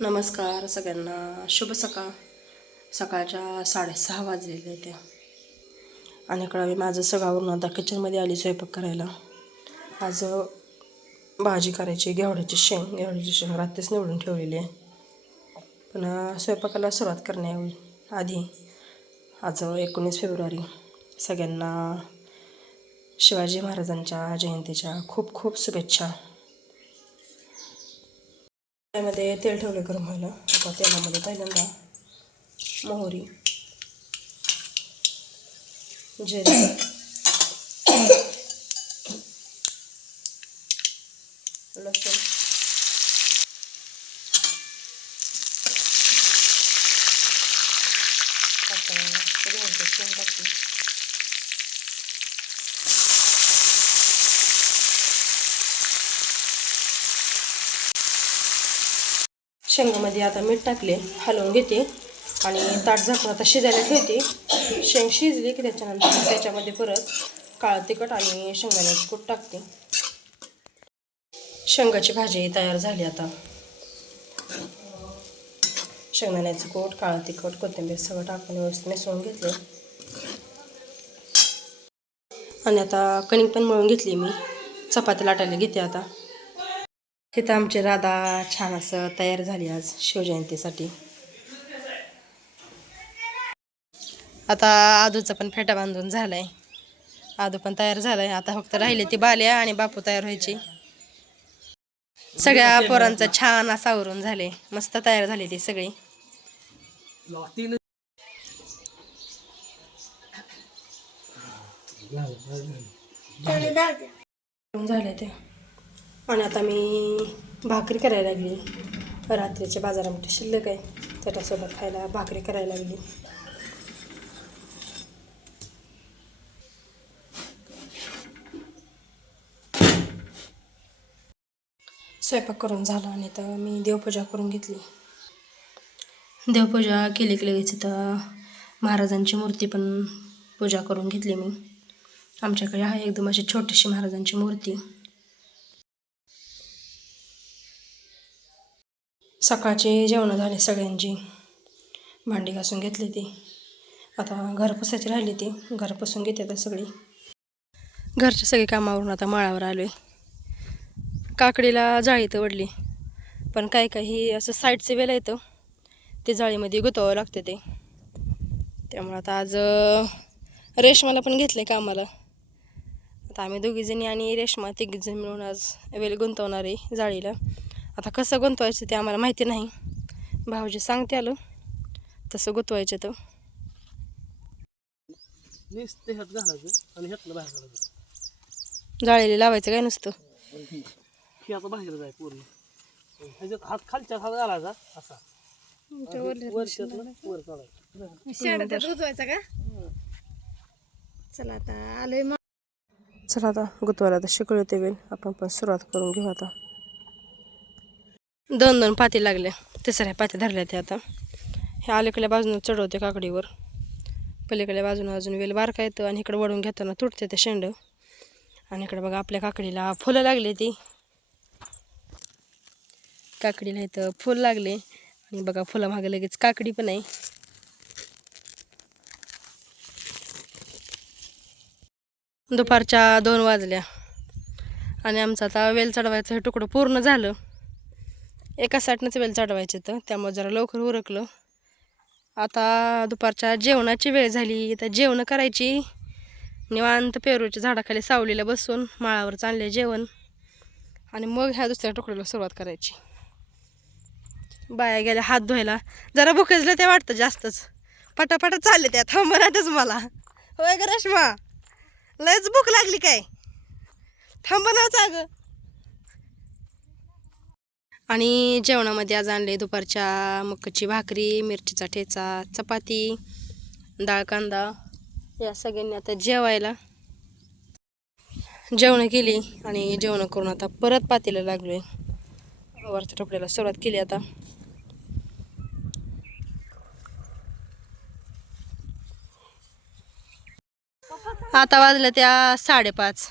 नमस्कार सगळ्यांना, शुभ सकाळ. सकाळच्या 6:30 वाजलेले ते आणि इकडं मी माझं सगळ्यावरून आता किचनमध्ये आली स्वयंपाक करायला. आज भाजी करायची, घेवड्याची शेंग रात्रीच निवडून ठेवलेली आहे. पण स्वयंपाकाला सुरुवात करण्याआधी आज 19 फेब्रुवारी, सगळ्यांना शिवाजी महाराजांच्या जयंतीच्या खूप खूप शुभेच्छा. त्यामध्ये तेल ठेवले गरम व्हायला. आता तेलामध्ये पहिल्यांदा मोहरी, जिरे, लसूण, आता घेवड्याची शेंग टाकते. शेंगामध्ये आता मीठ टाकले, हलवून घेते आणि ताट झाकून आता शिजायला ठेवते. शेंग शिजली की त्याच्यानंतर त्याच्यामध्ये परत काळं तिखट आणि शेंगदाण्याचं कूट टाकते. शेंगाची भाजी तयार झाली. आता शेंगदाण्याचं कूट, काळं तिखट, कोथिंबीर सगळं टाकून व्यवस्थित मिसळून घेतले आणि आता कणिक पण मळून घेतली. मी चपाती लाटायला घेते. आता तिथं आमची राधा छान असं तयार झाली आज शिवजयंतीसाठी. आता आदूचा पण फेटा बांधून झालाय, आदू पण तयार झालाय. आता फक्त राहिले ती बाल्या आणि बापू तयार व्हायची. सगळ्या पोरांचं छान असं आवरून झाले, मस्त तयार झाली ती सगळी. झाले ते आणि आता मी भाकरी करायला लागली. रात्रीच्या बाजारामध्ये शिल्लक आहे, त्याच्यासोबत खायला भाकरी करायला लागली. स्वयंपाक करून झाला आणि तर मी देवपूजा करून घेतली. देवपूजा केली की लगेच तर महाराजांची मूर्ती पण पूजा करून घेतली मी. आमच्याकडे आहे एकदम अशी छोटीशी महाराजांची मूर्ती. सकाळचे जेवण झाले सगळ्यांची, भांडी घासून घेतली ती. आता घर पुसायची राहिली ती, घर पुसून घेते आता सगळी. घरचे सगळे कामावरून आता माळावर आलो आहे. काकडीला जाळी तर वडली, पण काय काही असं साईडचं वेल येतं ते जाळीमध्ये गुतवावं लागते ते. त्यामुळं आता आज रेशमाला पण घेतले कामाला. आता आम्ही दोघीजणी आणि रेशमा तिघीजण मिळून आज वेल गुंतवणार आहे जाळीला. आता कसं गुंतवायचं ते आम्हाला माहिती नाही, भाऊजी सांगते आलं तसं गुंतवायचं. तर जाळीला लावायचं काय नुसतं, बाहेर जाय पूर्ण ह्याच्यात हात खालच्या हात घालायचा असा वर रुजवायचा का. चला आता आलोय मग. चला आता गुतवायला तर शिकवलं ते वेल, आपण पण सुरुवात करून घेऊ. आता 2 पाती लागल्या, तिसऱ्या पाती धरल्या त्या. आता ह्या अलीकडल्या बाजूने चढवते काकडीवर, पलीकडल्या बाजूने अजून वेल बारका येतं आणि इकडे वळून घेताना तुटते ते शेंड. आणि इकडे बघा आपल्या काकडीला फुलं लागली, ती काकडीला इथं फुल लागले आणि बघा फुला मागे लगेच काकडी पण आहे. दुपारच्या 2 वाजल्या आणि आमचं आता वेल चढवायचं हे तुकडं पूर्ण झालं. एका साईडनंच वेल चढवायचं तर त्यामुळे जरा लवकर उरकलं. आता दुपारच्या जेवणाची वेळ झाली, तर जेवण करायची. निवांत पेरूच्या झाडाखाली सावलीला बसून माळावर चालले जेवण आणि मग ह्या दुसऱ्या तुकड्याला सुरुवात करायची. बाया गेल्या हात धुवायला, जरा भुकेजलं ते वाटतं जास्तच, पटापटा चालले त्या थांबणारच मला. होय ग रेश्मा, लयच भूक लागली काय, थांबणारच अगं. आणि जेवणामध्ये आज आणले दुपारच्या मक्काची भाकरी, मिरचीचा ठेचा, चपाती, डाळ कांदा. या सगळ्यांनी आता जेवायला जेवण केली आणि जेवण करून आता परत पातीला लागलोय. वरच्या टोपल्याला सुरुवात केली. आता वाजल्या त्या 5:30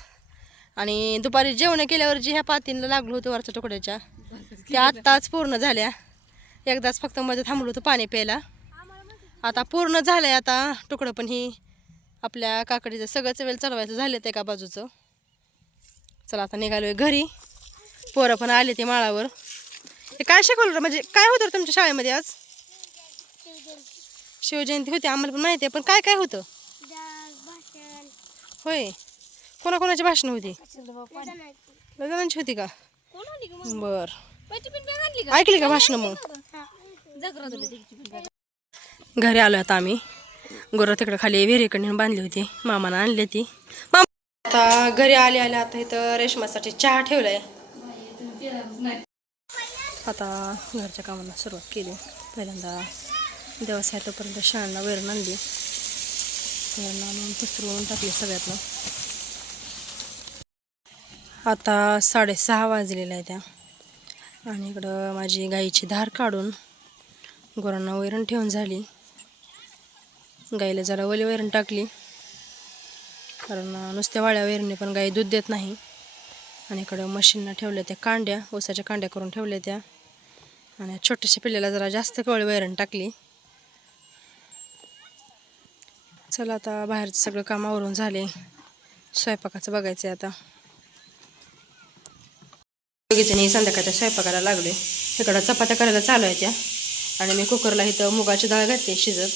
आणि दुपारी जेवण केल्यावर जी ह्या पातीला लागलो होतं वरच्या तुकड्याच्या, त्या आत्ताच पूर्ण झाल्या. एकदाच फक्त मध्ये थांबलो होतो पाणी प्यायला. आता पूर्ण झालंय आता तुकडं पण ही आपल्या काकडीचं सगळंच वेळ चालवायचं झालं ते एका बाजूचं. चला आता निघालोय घरी. पोरं पण आले ते माळावर. हे काय शिकवलं म्हणजे काय होतं रे तुमच्या शाळेमध्ये आज? शिवजयंती होती आम्हाला पण माहिती आहे, पण काय काय होतं? होय, कोणाकोणाची भाषणं होती? लग्नांची होती का? बर, ऐकली का भाषणं मग? घरी आलो आता आम्ही. गुरं तिकडे खाली विहिरीकडे बांधली होती, मामानं आणली ती. आता घरी आले आता इथं रेशमासाठी चहा ठेवलाय. आता घरच्या कामांना सुरुवात केली. पहिल्यांदा दिवस आहे तोपर्यंत शाळांना वैरण आणली. वैरण आणून पसरवून टाकली सगळ्यातनं. आता 6:30 वाजलेल्या आहे त्या. आणि इकडं माझी गाईची धार काढून गुरांना वैरण ठेवून झाली. गाईला जरा ओली वैरण टाकली, कारण नुसत्या वाळ्या वैरणी पण गाई दूध देत नाही. आणि इकडं मशीनला ठेवल्या त्या कांड्या, ऊसाच्या कांड्या करून ठेवल्या त्या. आणि छोट्याशा पिल्ल्याला जरा जास्त कवळी वैरण टाकली. चला आता बाहेरचं सगळं काम आवरून झाले. स्वयंपाकाचं बघायचं आहे आता. दोघीजणी संध्याकाळच्या स्वयंपाकाला लागले. इकडं चपात्या करायला चालू आहे त्या. आणि मी कुकरला इथं मुगाची डाळ घातली शिजत.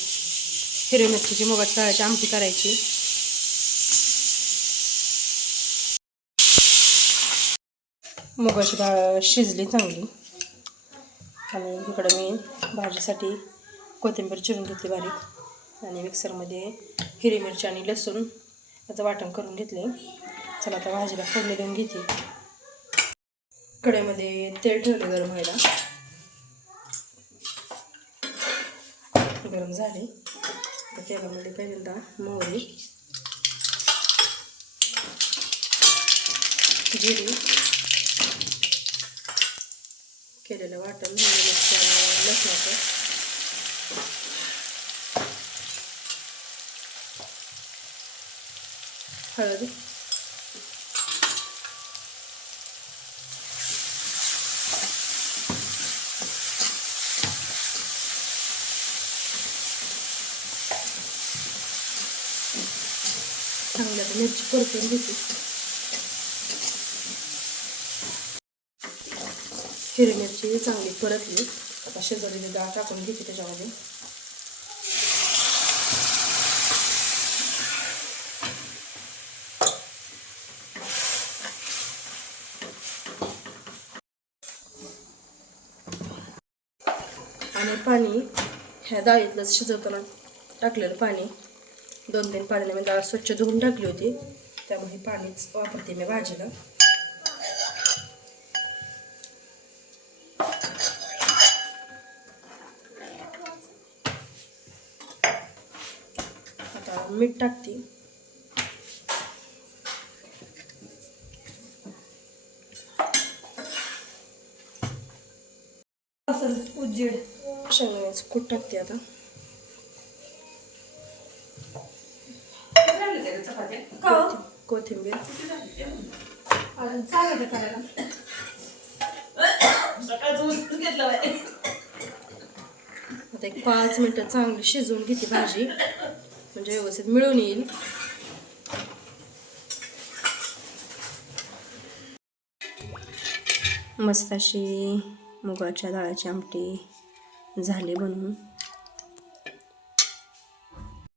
हिरवी मिरचीची मुगाची डाळाची आमटी करायची. मुगाची डाळ शिजली चांगली. आणि इकडं मी भाजीसाठी कोथिंबीर चिरून घेतली बारीक. आणि मिक्सरमध्ये हिरवी मिरची आणि लसूण याचं वाटण करून घेतले. चला आता भाजीला फोडणी देऊन घेते. कढईमध्ये तेल ठेवले गरम व्हायला. गरम झाले. तेलामध्ये पहिल्यांदा मोहरी, जिरी, केलेलं वाटण लसणाचं, हळद, चांगल्या मिरची परतून घेते. हिरवी मिरची चांगली परतली. आता शिजवलेली डाळ टाकून घेते त्याच्यामध्ये. आणि पाणी ह्या डाळीतलं शिजवताना टाकलेलं पाणी 2-3 पाण्याने मी डाळ स्वच्छ धुवून टाकली होती. त्यामुळे पाणीच वापरते मी भाजीला. आता मीठ टाकते. उज्जीड शेंगदाण्याचं कूट टाकते आता. कोथिंबीर आता एक 5 मिनिटं चांगली शिजवून घेते भाजी, म्हणजे व्यवस्थित मिळून येईल. मस्त अशी मुगाच्या डाळाची आमटी झाली बनवून.